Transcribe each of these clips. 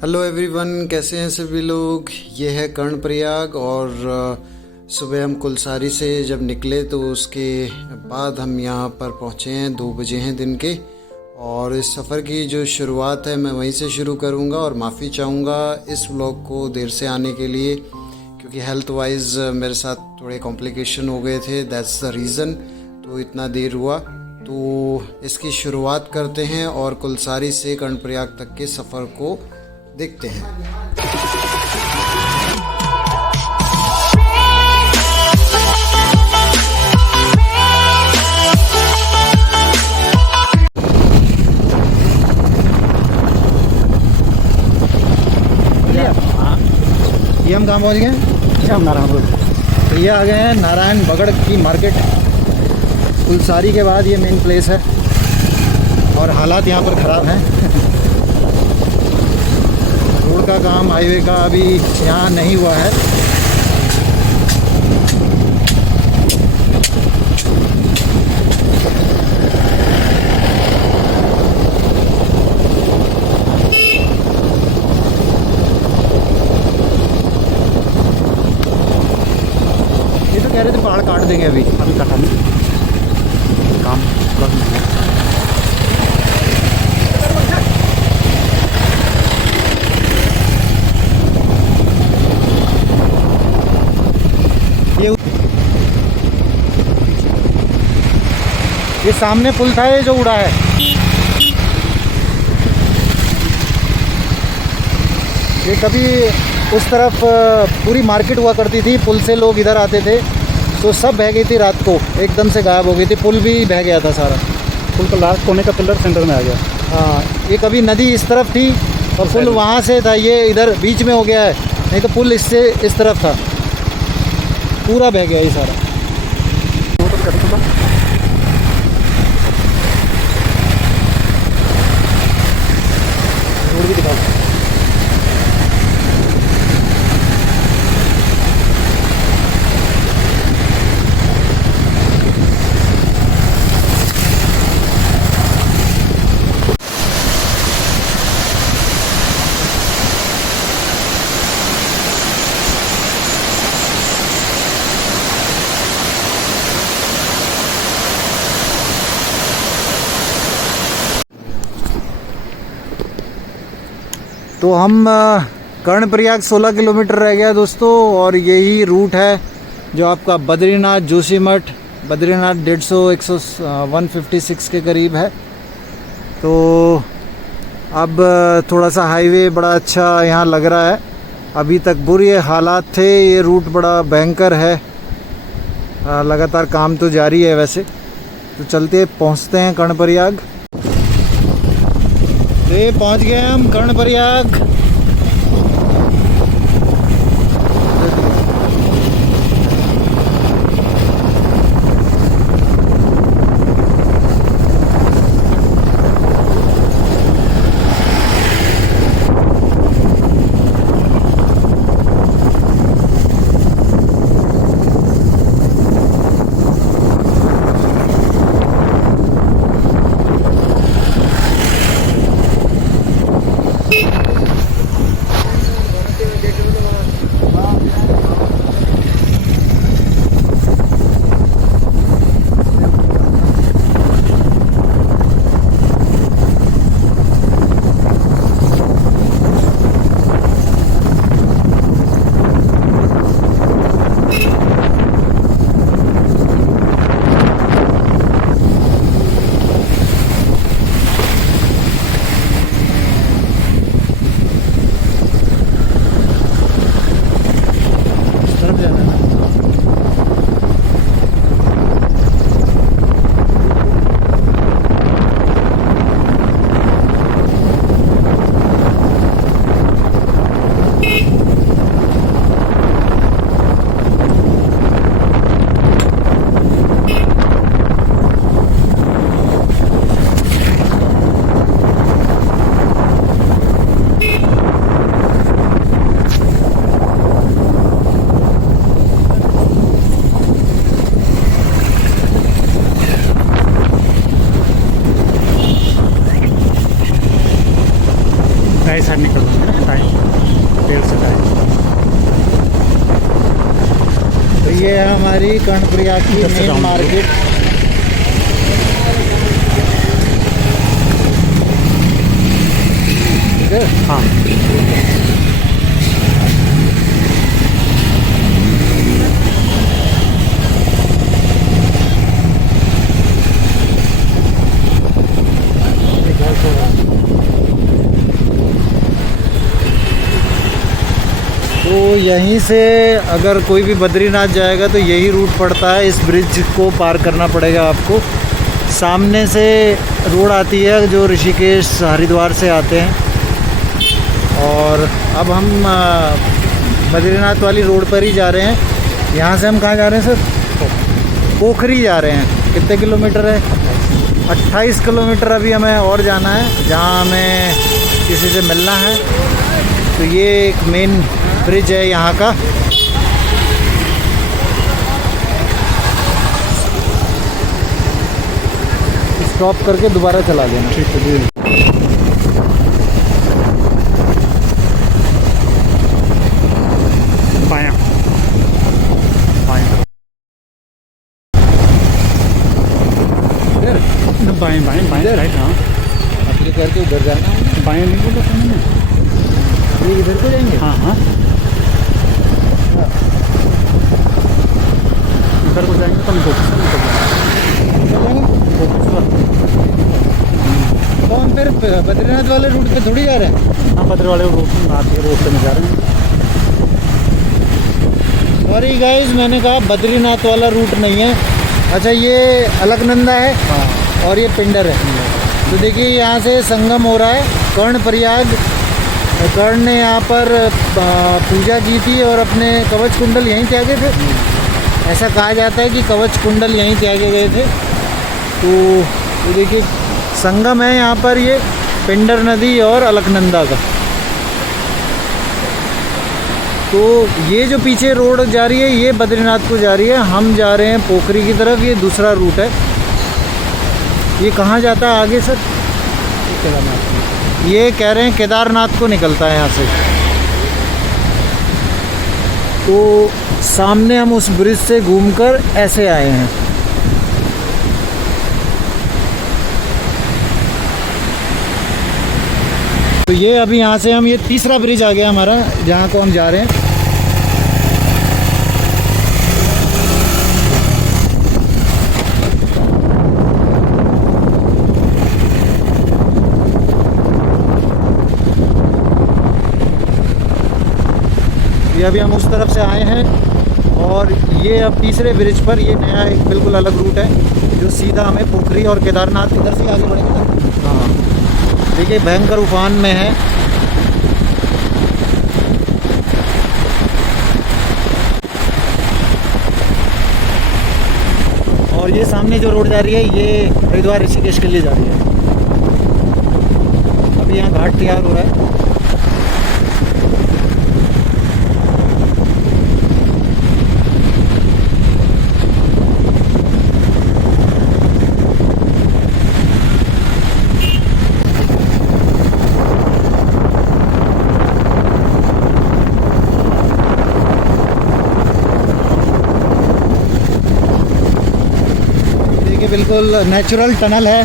Hello everyone, कैसे हैं सभी लोग। ये है कर्णप्रयाग और सुबह हम कुलसारी से जब निकले तो उसके बाद हम यहाँ पर पहुँचे हैं। 2 बजे हैं दिन के। और इस सफ़र की जो शुरुआत है मैं वहीं से शुरू करूँगा और माफ़ी चाहूँगा इस व्लॉग को देर से आने के लिए, क्योंकि हेल्थ वाइज मेरे साथ थोड़े कॉम्प्लिकेशन हो गए थे। दैट्स द रीज़न, तो इतना देर हुआ। तो इसकी शुरुआत करते हैं और कुलसारी से कर्णप्रयाग तक के सफ़र को देखते हैं। ये हम कहाँ पहुँच गए हैं? हम नारायणपुर। तो ये आ गए हैं नारायण बगड़ की मार्केट। कुलसारी के बाद ये मेन प्लेस है और हालात यहाँ पर ख़राब हैं। रोड का काम, हाईवे का अभी यहाँ नहीं हुआ है। ये तो कह रहे थे पहाड़ काट देंगे अभी कटा नहीं काम कर ये सामने पुल था ये जो उड़ा है। ये कभी उस तरफ पूरी मार्केट हुआ करती थी, पुल से लोग इधर आते थे तो सब बह गई थी। रात को एकदम से गायब हो गई थी, पुल भी बह गया था सारा। पुल का लास्ट कोने का पिलर सेंटर में आ गया। हाँ, ये कभी नदी इस तरफ थी और पुल वहाँ से था, ये इधर बीच में हो गया है। नहीं तो पुल इससे इस तरफ था, पूरा बह गया ये सारा। रोड भी दिखाओ। तो हम कर्णप्रयाग 16 किलोमीटर रह गया दोस्तों, और यही रूट है जो आपका बद्रीनाथ, जोशीमठ। बद्रीनाथ 156 के करीब है। तो अब थोड़ा सा हाईवे बड़ा अच्छा यहाँ लग रहा है। अभी तक बुरे हालात थे, ये रूट बड़ा भयंकर है। लगातार काम तो जारी है वैसे। तो चलते पहुँचते हैं कर्णप्रयाग। ये पहुंच गए हम कर्णप्रयाग। है ना, टाइम तेल से टाइम। तो ये है हमारी कर्णप्रयाग की इधर से मेन जाऊंगी। मार्केट। हाँ तो यहीं से अगर कोई भी बद्रीनाथ जाएगा तो यही रूट पड़ता है, इस ब्रिज को पार करना पड़ेगा आपको। सामने से रोड आती है जो ऋषिकेश हरिद्वार से आते हैं, और अब हम बद्रीनाथ वाली रोड पर ही जा रहे हैं। यहाँ से हम कहाँ जा रहे हैं सर? पोखरी जा रहे हैं। कितने किलोमीटर है? 28 किलोमीटर अभी हमें और जाना है, जहाँ हमें किसी से मिलना है। तो ये एक मेन ब्रिज है यहाँ का। स्टॉप करके दोबारा चला लेना। ठीक है जी। बायां बायां बाएं बाएं बाएं राइट। हाँ अपने करके उधर जाना है। बाएं नहीं बोला था मैंने। ये इधर को जाएंगे? हाँ हाँ इधर को जाएंगे तो हम तो हम फिर बद्रीनाथ वाले रूट पे थोड़ी जा रहे हैं। हाँ बद्र वाले रोड में जा रहे हैं। सॉरी गाइस, मैंने कहा बद्रीनाथ वाला रूट नहीं है। अच्छा, ये अलकनंदा है हाँ और ये पिंडर है। तो देखिए यहाँ से संगम हो रहा है कर्णप्रयाग। कर्ण ने यहाँ पर पूजा की थी और अपने कवच कुंडल यहीं त्यागे थे। ऐसा कहा जाता है कि कवच कुंडल यहीं त्यागे गए थे। तो ये देखिए संगम है यहाँ पर, ये पिंडर नदी और अलकनंदा का। तो ये जो पीछे रोड जा रही है ये बद्रीनाथ को जा रही है। हम जा रहे हैं पोखरी की तरफ, ये दूसरा रूट है। ये कहाँ जाता है आगे सर? ये कह रहे हैं केदारनाथ को निकलता है यहाँ से। तो सामने हम उस ब्रिज से घूमकर ऐसे आए हैं। तो ये अभी यहाँ से हम, ये तीसरा ब्रिज आ गया हमारा जहाँ को हम जा रहे हैं। ये अभी हम उस तरफ से आए हैं और ये अब तीसरे ब्रिज पर, ये नया एक बिल्कुल अलग रूट है जो सीधा हमें पोखरी और केदारनाथ इधर से आगे बढ़ेगा ना। हाँ देखिए भयंकर उफान में है। और ये सामने जो रोड जा रही है ये हरिद्वार ऋषिकेश के लिए जा रही है। अभी यहाँ घाट तैयार हो रहा है। बिल्कुल नेचुरल टनल है।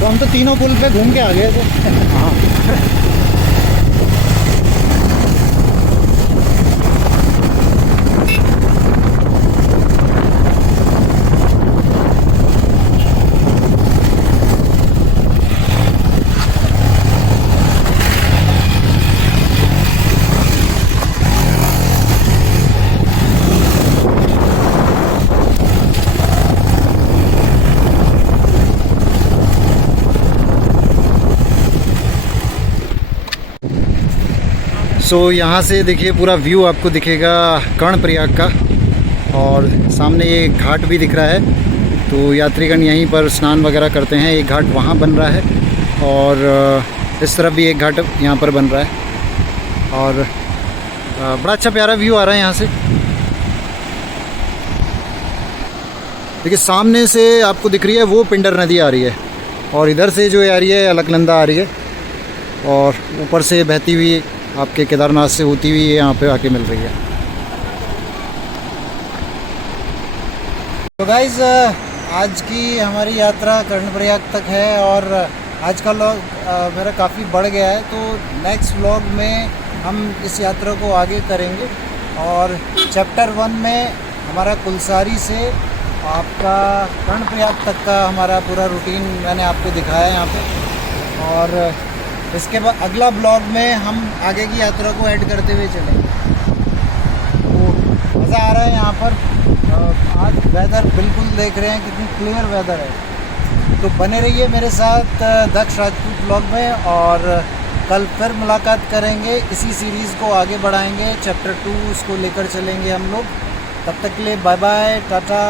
तो हम तो तीनों पुल पे घूम के आ गए थे। हाँ सो यहाँ से देखिए पूरा व्यू आपको दिखेगा कर्णप्रयाग का, और सामने ये घाट भी दिख रहा है। तो यात्रीगण यहीं पर स्नान वगैरह करते हैं। एक घाट वहाँ बन रहा है और इस तरफ भी एक घाट यहाँ पर बन रहा है और बड़ा अच्छा प्यारा व्यू आ रहा है यहाँ से। देखिए सामने से आपको दिख रही है वो पिंडर नदी आ रही है और इधर से जो आ रही है अलकनंदा आ रही है और ऊपर से बहती हुई आपके केदारनाथ से होती हुई यहाँ पे आके मिल रही है। तो गाइज़ आज की हमारी यात्रा कर्णप्रयाग तक है और आज का व्लॉग मेरा काफ़ी बढ़ गया है, तो नेक्स्ट व्लॉग में हम इस यात्रा को आगे करेंगे और चैप्टर 1 में हमारा कुलसारी से आपका कर्णप्रयाग तक का हमारा पूरा रूटीन मैंने आपको दिखाया है यहाँ पे और इसके बाद अगला ब्लॉग में हम आगे की यात्रा को ऐड करते हुए चलेंगे। तो मज़ा आ रहा है यहाँ पर। आज वेदर बिल्कुल देख रहे हैं कितनी क्लियर वेदर है, तो बने रहिए मेरे साथ दक्ष राजपूत ब्लॉग में और कल फिर मुलाकात करेंगे। इसी सीरीज़ को आगे बढ़ाएंगे, चैप्टर 2 उसको लेकर चलेंगे हम लोग। तब तक के लिए बाय बाय, टाटा।